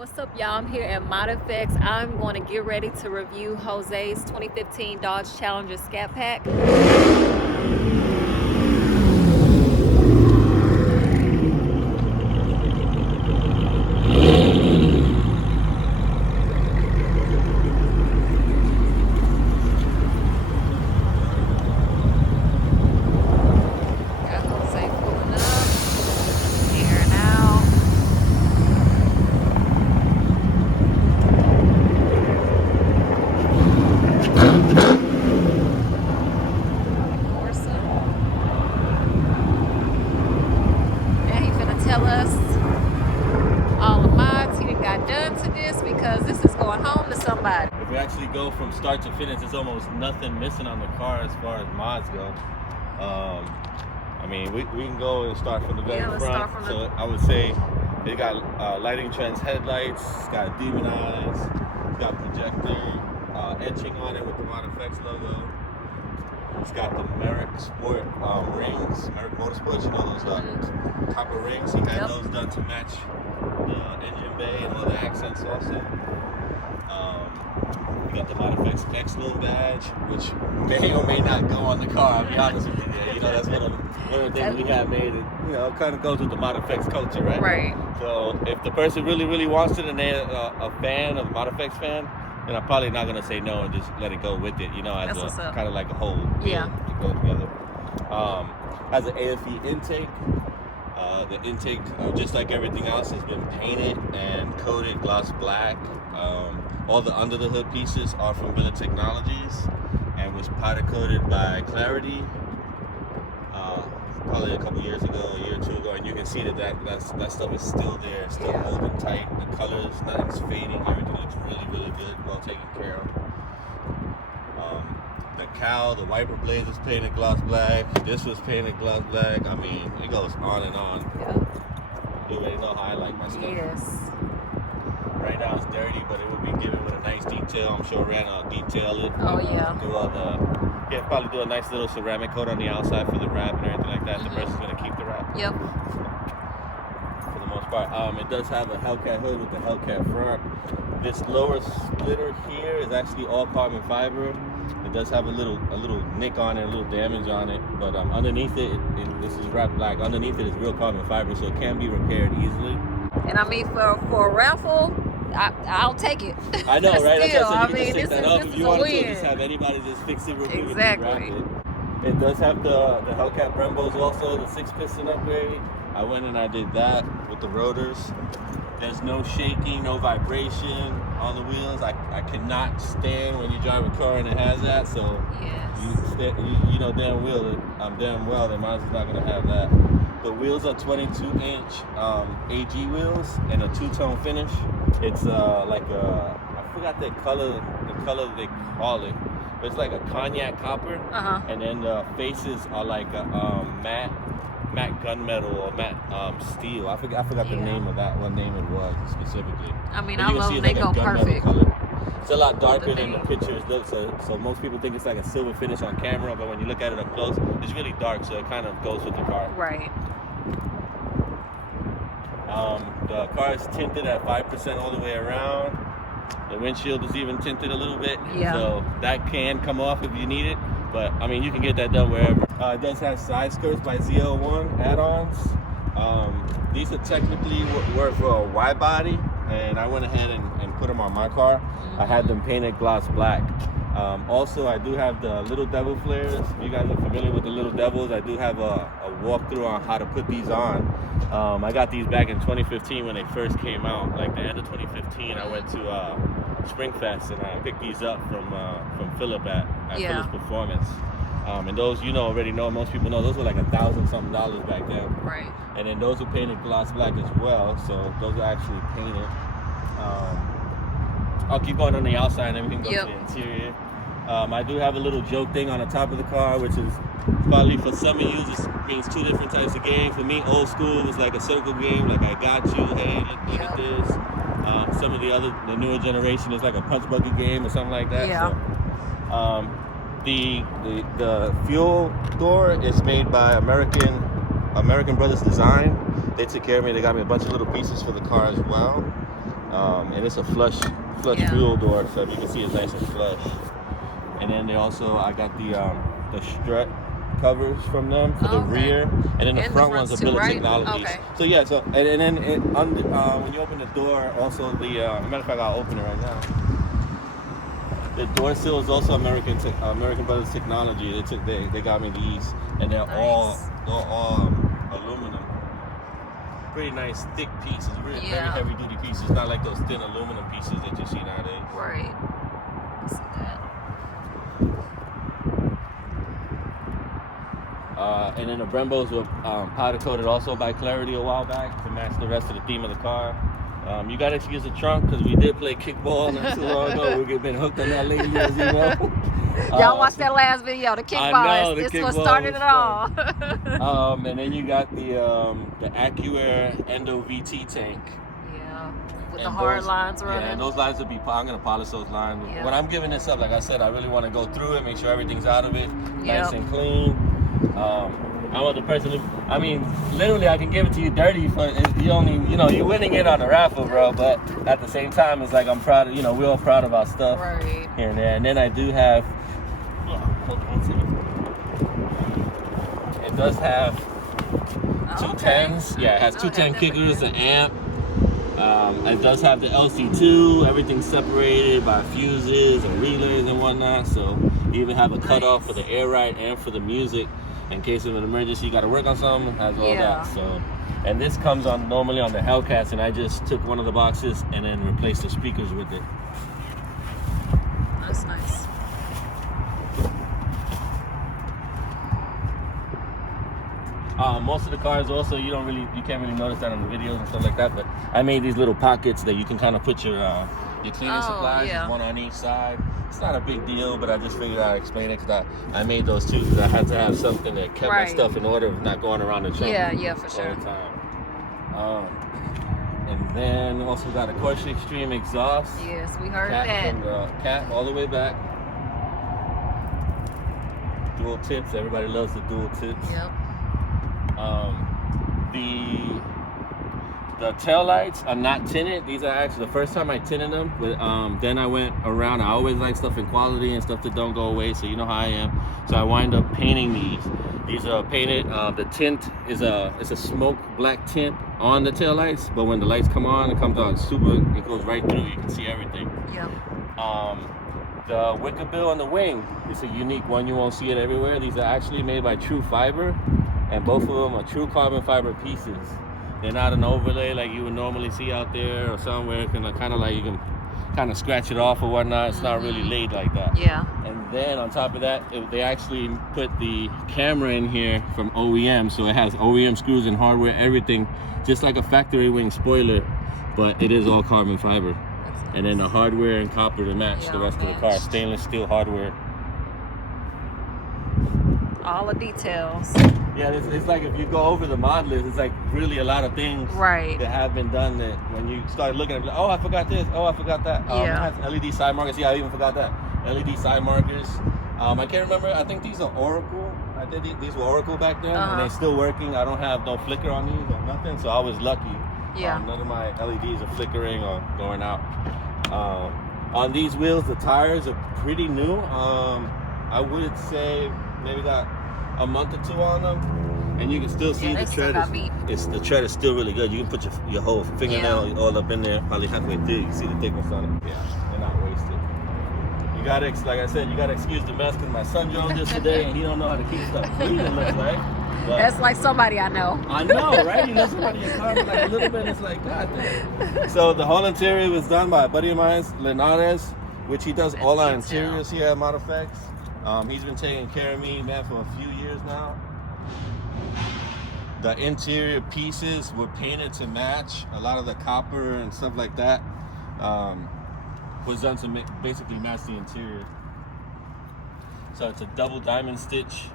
What's up, y'all? I'm here at ModFx. I'm going to get ready to review Jose's 2015 Dodge Challenger Scat Pack. Tell us all the mods he got done to this, because this is going home to somebody. If we actually go from start to finish, there's almost nothing missing on the car as far as mods go. I mean, we can go and start from the very front. So I would say they got lighting trends headlights, it's got demon eyes, it's got projector, etching on it with the ModFx logo. It's got the Merrick Sport rings, Merrick Motorsports, you know those copper rings. He had those done to match the engine bay and all the accents also. We got the ModFx X-Loom badge, which may or may not go on the car, I'll be honest with you. You know, that's one of the things we got made. You know, it kind of goes with the ModFx culture, right? Right. So if the person really wants it and they're a fan, a ModFx fan, then I'm probably not gonna say no and just let it go with it, you know, as a kind of like a whole deal to go together. Has an AFE intake. The intake, just like everything else, has been painted and coated gloss black. All the under the hood pieces are from Villa Technologies and was powder coated by Clarity. Probably a couple years ago, a year or two ago, and you can see that stuff is still there, still holding tight. The colors, nothing's fading, everything looks really good, well taken care of. The cowl, the wiper blades was painted gloss black. This was painted gloss black. I mean, it goes on and on. You already know how I like my stuff. Yes. Right now it's dirty, but it will be given with a nice detail. I'm sure Rana will detail it. Oh yeah. Do all the probably do a nice little ceramic coat on the outside for the wrap and everything like that. The person's gonna keep the wrap. Yep. For the most part. It does have a Hellcat hood with the Hellcat front. This lower splitter here is actually all carbon fiber. It does have a little nick on it, a little damage on it, but underneath it, this is wrapped black. Underneath it is real carbon fiber, so it can be repaired easily. And I mean, for a raffle, I'll take it. I know, right? Still, That's what I said. You can just take that off if you want to. Just have anybody just fix it real quick. Exactly. It does have the Hellcat Brembos also, the 6-piston upgrade. I went and I did that with the rotors. There's no shaking, no vibration on the wheels. I cannot stand when you drive a car and it has that. So you know damn well that mine's not gonna have that. The wheels are 22-inch AG wheels and a two-tone finish. It's like I forgot the color they call it. It's like a cognac copper, and then the faces are like a matte gunmetal or matte steel. I forgot the name of that. What name it was specifically. I mean, I love them. They go perfect. Color. It's a lot darker than the pictures look. So most people think it's like a silver finish on camera, but when you look at it up close, it's really dark. So it kind of goes with the car. Right. The car is tinted at 5% all the way around. The windshield is even tinted a little bit. Yeah. So that can come off if you need it. But I mean, you can get that done wherever. It does have side skirts by ZL1 add-ons. These are technically were for a wide body, and I went ahead and put them on my car. I had them painted gloss black. Also, I do have the Little Devil flares. If you guys are familiar with the Little Devils, I do have a walkthrough on how to put these on. I got these back in 2015 when they first came out, like the end of 2015. I went to Springfest and I picked these up from Phillips at Phillips Performance. And those, you know, already know, most people know, those were like $1,000-something back then. Right. And then those are painted gloss black as well, so those are actually painted. I'll keep going on the outside and then we can go to the interior. I do have a little joke thing on the top of the car, which is probably for some of you, this means two different types of games. For me, old school was like a circle game, like I got you, hey, look at this. Some of the newer generation is like a punch bucket game or something like that. Yeah. So, the fuel door is made by American Brothers Design. They took care of me. They got me a bunch of little pieces for the car as well. And it's a flush wheel door, so you can see it's nice and flush. And then I got the strut covers from them for the rear, and then the front one's a Billet Technologies. Okay. So yeah, and then when you open the door, also matter of fact, I'll open it right now. The door seal is also American Brothers Technology. They got me these, and they're all aluminum. Pretty nice thick pieces, very heavy duty pieces. Not like those thin aluminum pieces that you see nowadays. Right. Let's see that. And then the Brembos were powder coated also by Clarity a while back to match the rest of the theme of the car. You gotta excuse the trunk because we did play kickball not too long ago. We've been hooked on that lately, as you know. Y'all watched that last video, the kickball. This what started it all. And then you got the AccuAir Endo VT tank. Yeah, with the hard lines running. Yeah, and those lines will be, I'm gonna polish those lines. Yeah. When I'm giving this up, like I said, I really want to go through it, make sure everything's out of it, nice and clean. I want the person who, I mean, literally I can give it to you dirty, but you're winning it on the raffle, bro. But at the same time, it's like I'm proud of, we're all proud of our stuff here and there. And then I do have, hold on one second. It does have two tens. Yeah, it has 210 kickers, an amp. It does have the LC2, everything separated by fuses and relays and whatnot. So you even have a cutoff for the air ride and for the music. In case of an emergency, you got to work on something, has all that. So, and this comes on normally on the Hellcats, and I just took one of the boxes and then replaced the speakers with it. That's nice. Most of the cars also, you can't really notice that on the videos and stuff like that. But I made these little pockets that you can kind of put your cleaning supplies, one on each side. It's not a big deal, but I just figured I'd explain it because I made those too because I had to have something that kept my stuff in order, not going around the trunk. Yeah, for sure. All the time. And then also got a Porsche Extreme exhaust. Yes, we heard that. From the cap all the way back. Dual tips. Everybody loves the dual tips. Yep. The tail lights are not tinted. These are actually the first time I tinted them, but then I went around. I always like stuff in quality and stuff that don't go away, so you know how I am. So I wind up painting these. These are painted. The tint is it's a smoke black tint on the tail lights, but when the lights come on, it comes out super. It goes right through. You can see everything. Yep. The wicker bill on the wing is a unique one. You won't see it everywhere. These are actually made by Trufiber, and both of them are true carbon fiber pieces. They're not an overlay like you would normally see out there or somewhere. Kind of like you can kind of scratch it off or whatnot. It's not really laid like that. Yeah. And then on top of that, they actually put the camera in here from OEM, so it has OEM screws and hardware, everything, just like a factory wing spoiler, but it is all carbon fiber. And then the hardware and copper to match the rest of the car. Stainless steel hardware. All the details. Yeah, it's like if you go over the mod list, it's like really a lot of things that have been done that when you start looking at it, like, oh, I forgot this, oh, I forgot that. It has LED side markers. Yeah, I even forgot that. LED side markers. I can't remember. I think these are Oracle. I think these were Oracle back then, and they're still working. I don't have no flicker on these or nothing, so I was lucky. Yeah. None of my LEDs are flickering or going out. On these wheels, the tires are pretty new. I would say maybe got a month or two on them, and you can still see the tread. The tread is still really good. You can put your whole fingernail all up in there, probably halfway through. You can see the thickness on it. Yeah, they're not wasted. You gotta, like I said, you gotta excuse the mess because my son drove this today, and he don't know how to keep stuff clean. It looks like. But that's like somebody I know. I know, right? You know somebody in your car, like a little bit. It's like, God damn. So the whole interior was done by a buddy of mine, Linares, which he does all our interiors here at ModFx. He's been taking care of me, man, for a few years now. The interior pieces were painted to match. A lot of the copper and stuff like that was done to basically match the interior. So it's a double diamond stitch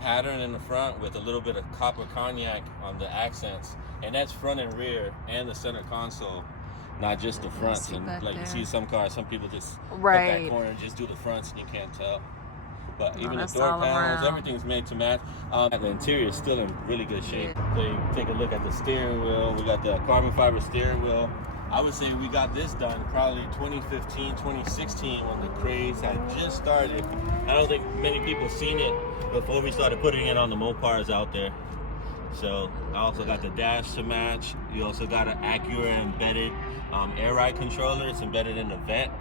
pattern in the front with a little bit of copper cognac on the accents, and that's front and rear and the center console. Not just the fronts, and like you see some cars, some people just put that corner and just do the fronts and you can't tell. But even the door panels, everything's made to match. The interior is still in really good shape. So you take a look at the steering wheel. We got the carbon fiber steering wheel. I would say we got this done probably 2015, 2016 when the craze had just started. I don't think many people seen it before we started putting it on the Mopars out there. So I also got the dash to match. You also got an Acura embedded air ride controller. It's embedded in the vent.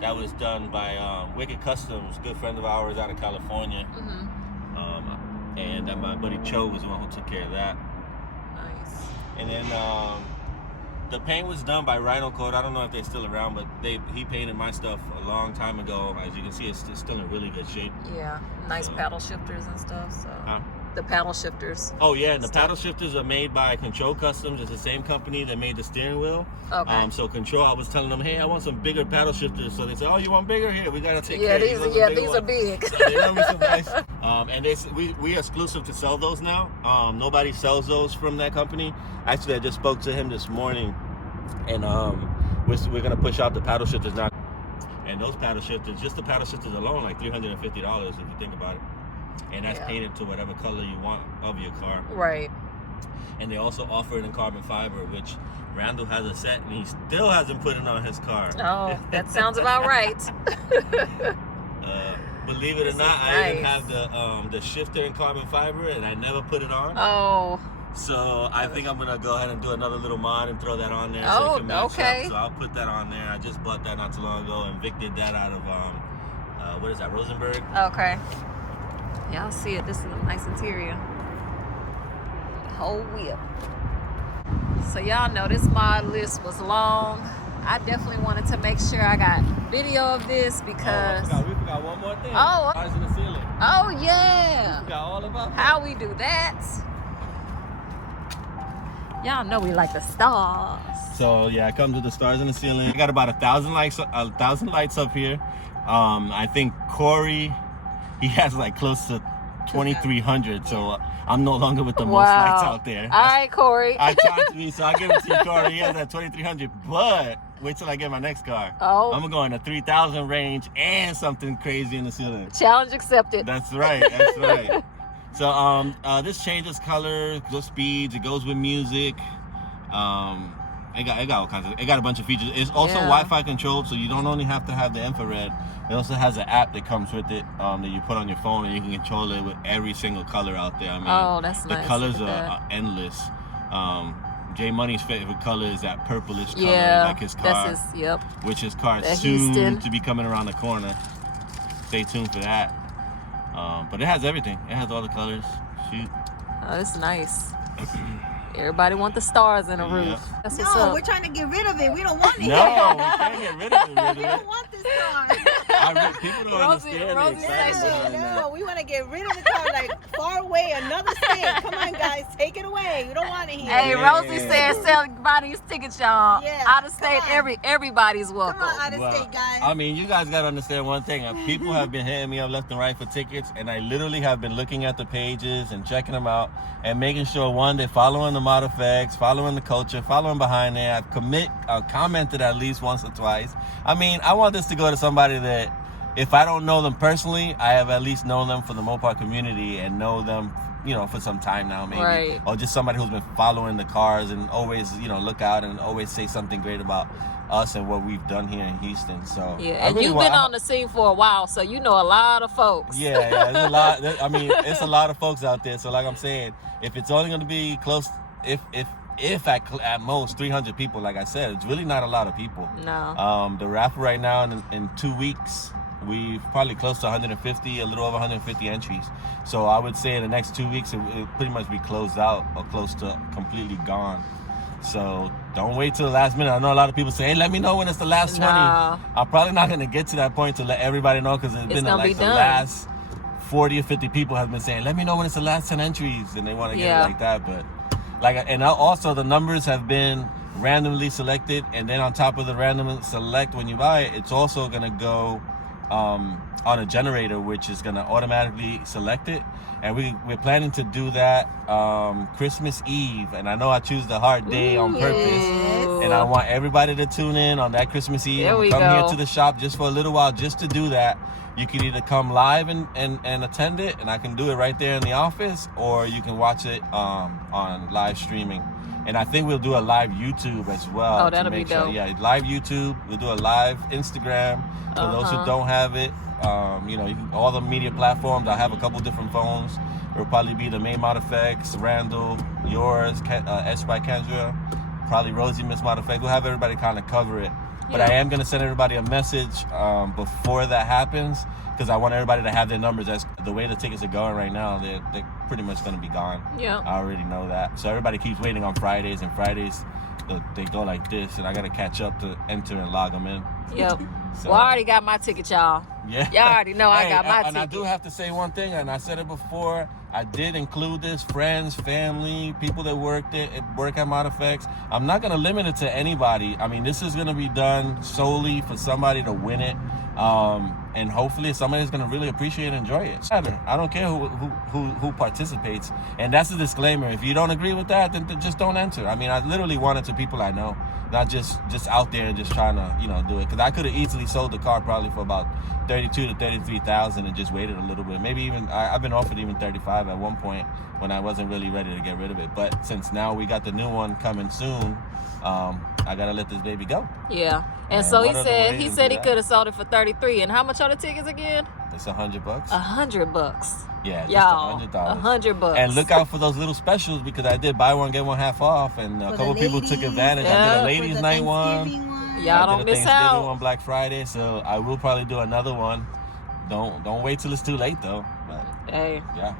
That was done by Wicker Customs, a good friend of ours out of California. And my buddy Cho was the one who took care of that. Nice. And then the paint was done by Rhino Coat. I don't know if they're still around, but he painted my stuff a long time ago. As you can see, it's still in really good shape. Yeah, nice paddle shifters and stuff. So the paddle shifters. Oh yeah, and the paddle shifters are made by Control Customs. It's the same company that made the steering wheel. Okay. So Control, I was telling them, hey, I want some bigger paddle shifters. So they said, oh, you want bigger? Here, we gotta take care of these are big. So they love me some nice. And we are exclusive to sell those now. Nobody sells those from that company. Actually, I just spoke to him this morning, and we're gonna push out the paddle shifters now. And those paddle shifters, just the paddle shifters alone, like $350 if you think about it. And that's painted to whatever color you want of your car. Right. And they also offer it in carbon fiber, which Randall has a set and he still hasn't put it on his car. Oh, that sounds about right. Believe it or not, I even have the shifter in carbon fiber and I never put it on. Oh. So I think I'm gonna go ahead and do another little mod and throw that on there so it can match up. So I'll put that on there. I just bought that not too long ago and Vic did that out of what is that, Rosenberg? Okay. Y'all see it. This is a nice interior. The whole whip. So y'all know this mod list was long. I definitely wanted to make sure I got video of this because we forgot one more thing. Oh. Stars in the ceiling. Oh yeah. We forgot all about that. How we do that. Y'all know we like the stars. So yeah, I come to the stars in the ceiling. I got about 1,000 lights up here. I think Corey, he has like close to 2,300. So I'm no longer with the most lights out there. All right, Corey. I tried to be, so I'll give it to you, Corey. He has that 2,300, but wait till I get my next car. Oh. I'm gonna go in the 3,000 range and something crazy in the ceiling. Challenge accepted. That's right. That's right. So this changes color, goes speeds, it goes with music. It got all kinds of. It got a bunch of features. It's also Wi-Fi controlled, so you don't only have to have the infrared. It also has an app that comes with it that you put on your phone, and you can control it with every single color out there. I mean, that's the nice. colors are endless. J Money's favorite color is that purplish color, like his car. That's his, which his car is soon to be coming around the corner. Stay tuned for that. But it has everything. It has all the colors. Shoot. Oh, that's nice. Everybody want the stars in a roof. That's what's up. We're trying to get rid of it. We don't want it. No, we can't get rid of it. We don't want this car. People don't understand the excitement behind that. No, we want to get rid of the car, like far away, another state. Come on, guys, take it away. We don't want it here. Hey, Rosie said sell everybody's tickets, y'all. Yeah, out of state, everybody's welcome. Come on, out of state, guys. I mean, you guys got to understand one thing. People have been hitting me up left and right for tickets, and I literally have been looking at the pages and checking them out and making sure, one, they're following the ModFx, following the culture, following behind there. I've commented at least once or twice. I mean, I want this to go to somebody that, if I don't know them personally, I have at least known them for the Mopar community and know them, for some time now, maybe. Right. Or just somebody who's been following the cars and always, look out and always say something great about us and what we've done here in Houston. So yeah, and you've been on the scene for a while, so you know a lot of folks. Yeah, there's a lot. I mean, it's a lot of folks out there. So like I'm saying, if it's only going to be close, if at most 300 people, like I said, it's really not a lot of people. No. The raffle right now in 2 weeks, we've probably close to 150, a little over 150 entries. So I would say in the next 2 weeks, it'll pretty much be closed out or close to completely gone. So don't wait till the last minute. I know a lot of people say, hey, let me know when it's the last 20. I'm probably not going to get to that point to let everybody know, because it's been like the last 40 or 50 people have been saying, let me know when it's the last 10 entries, and they want to get it like that. But and also the numbers have been randomly selected, and then on top of the random select when you buy it, it's also going to go on a generator, which is going to automatically select it. And we're planning to do that Christmas Eve. And I know I choose the hard day on purpose. And I want everybody to tune in on that Christmas Eve. Come here to the shop just for a little while just to do that. You can either come live and attend it, and I can do it right there in the office, or you can watch it on live streaming. And I think we'll do a live YouTube as well. Oh, that'll be dope. Yeah, live YouTube. We'll do a live Instagram. For those who don't have it, you know, all the media platforms. I have a couple different phones. It'll probably be the main ModFx, Randall, yours, Etched by Kendra, probably Rosie, Miss ModFx. We'll have everybody kind of cover it. But I am going to send everybody a message before that happens, because I want everybody to have their numbers. As the way the tickets are going right now, they're pretty much going to be gone. Yeah. I already know that. So everybody keeps waiting on Fridays, and Fridays they go like this, and I got to catch up to enter and log them in. Yep. So, Well, I already got my ticket, y'all. Yeah. Y'all already know I got my and ticket. I do have to say one thing, and I said it before. I did include this, friends, family, people that work at ModFx. I'm not going to limit it to anybody. I mean, this is going to be done solely for somebody to win it. And hopefully somebody's going to really appreciate and enjoy it. I don't care who participates. And that's a disclaimer. If you don't agree with that, then just don't enter. I mean, I literally want it to people I know, not just out there just trying to, you know, do it. Because I could have easily sold the car probably for about $32,000 to $33,000 and just waited a little bit. Maybe even I've been offered even $35,000 at one point when I wasn't really ready to get rid of it. But since now we got the new one coming soon, I gotta let this baby go. Yeah. And so he said he that? could have sold it for $33,000. And how much are the tickets again? It's $100. $100. Yeah, just Y'all, $100. $100. And look out for those little specials, because I did buy one get one half off, and a couple people took advantage. I did a ladies' night one. Y'all don't miss out. On Black Friday, so I will probably do another one. Don't wait till it's too late though. But, hey. Yeah.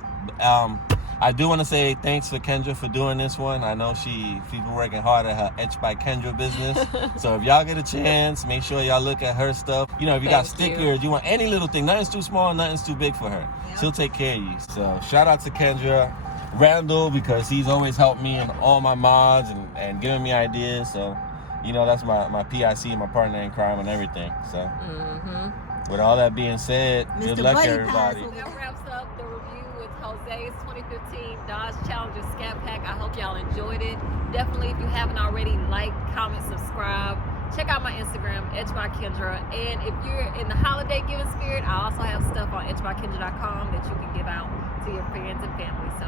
I do want to say thanks for Kendra for doing this one. I know she's been working hard at her Etched by Kendra business. So if y'all get a chance, make sure y'all look at her stuff. You know, if you got stickers, you want any little thing, nothing's too small, nothing's too big for her. Yep. She'll take care of you. So shout out to Kendra. Randall, because he's always helped me in all my mods and giving me ideas. So, you know, that's my PIC, my partner in crime and everything. So with all that being said, good luck everybody. That wraps up the review with Jose's 2015 Dodge Challenger Scat Pack. I hope y'all enjoyed it. Definitely, if you haven't already, like, comment, subscribe. Check out my Instagram, Etched by Kendra. And if you're in the holiday giving spirit, I also have stuff on etchedbykendra.com that you can give out to your friends and family. So